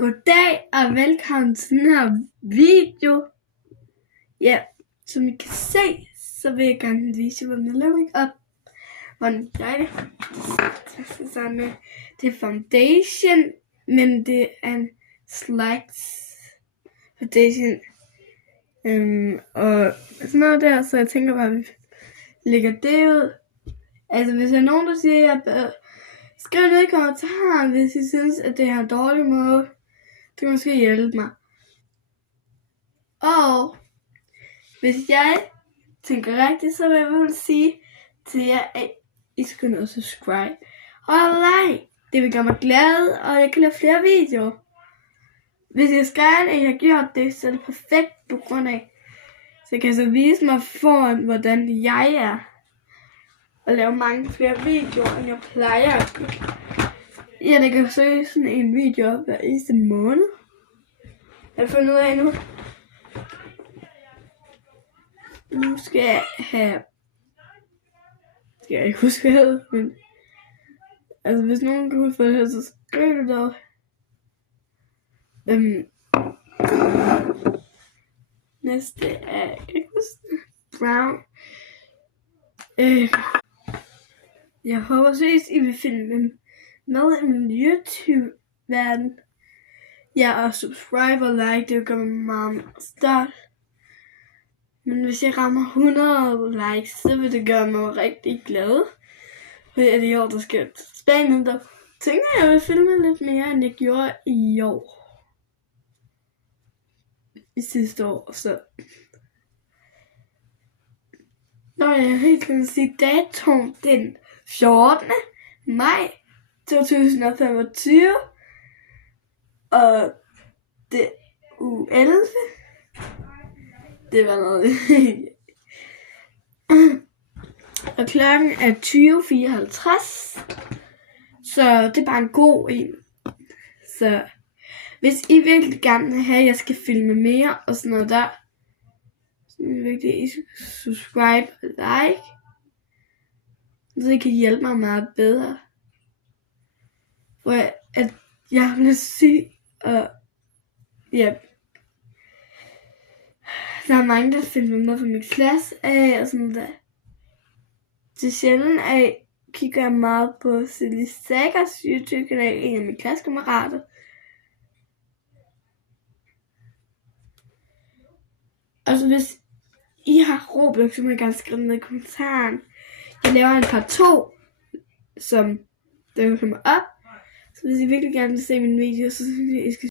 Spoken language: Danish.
Goddag og velkommen til den her video. Ja, som I kan se, så vil jeg gerne vise, hvordan jeg laver make up. Hvordan jeg det. Sådan, det er foundation, men det er en slags foundation. Og sådan noget der, så jeg tænker bare, at vi lægger det ud. Altså hvis der er nogen, der siger, at jeg skriv ned i kommentaren, hvis I synes, at det er en dårlig måde. Det kan måske hjælpe mig. Og hvis jeg tænker rigtigt, så vil jeg vel sige til jer, at I skal nå subscribe og like. Det vil gøre mig glad, og jeg kan lave flere videoer. Hvis jeg skal, at jeg har gjort det, så er det perfekt på grund af. Så jeg kan så vise mig foran, hvordan jeg er. Og lave mange flere videoer, end jeg plejer at gøre. Ja, det kan søge sådan en video op hver eneste måned. Jeg har fundet ud af nu. Nu skal jeg have... Skal jeg ikke huske, hvad det hedder, men... Altså, hvis nogen kan huske, hvad det hedder, så skriv det der. Næste er... Jeg kan ikke huske det. Brown. Jeg håber seriøst, I vil finde med i min YouTube-verden. Ja, og subscribe og like, det vil gøre mig meget stolt. Men hvis jeg rammer 100 likes, så vil det gøre mig rigtig glad. For det i år, der skal spændende. Der tænker jeg vil filme lidt mere, end jeg gjorde i år. I sidste år, så... Nå, jeg helt kan sige datoen den 14. maj 2025. Og det uge 11. Det var noget. Og klokken er 20:54. Så det er bare en god en. Så hvis I virkelig gerne vil have, at jeg skal filme mere og sådan noget der, så er det vigtigt, at I skal subscribe og like. Så det kan hjælpe mig meget bedre. For at jeg bliver syg, og ja, der er mange, der filmer med fra min klasse af, og sådan der. Til sjældent af kigger jeg meget på Silly Sagas YouTube-kanal, en af mine klassekammerater. Og så hvis I har Roblox, så må I gerne skrive ned i kommentaren. Jeg laver en part 2, som der kommer op. Så hvis I virkelig gerne vil se min video, så synes jeg, I skal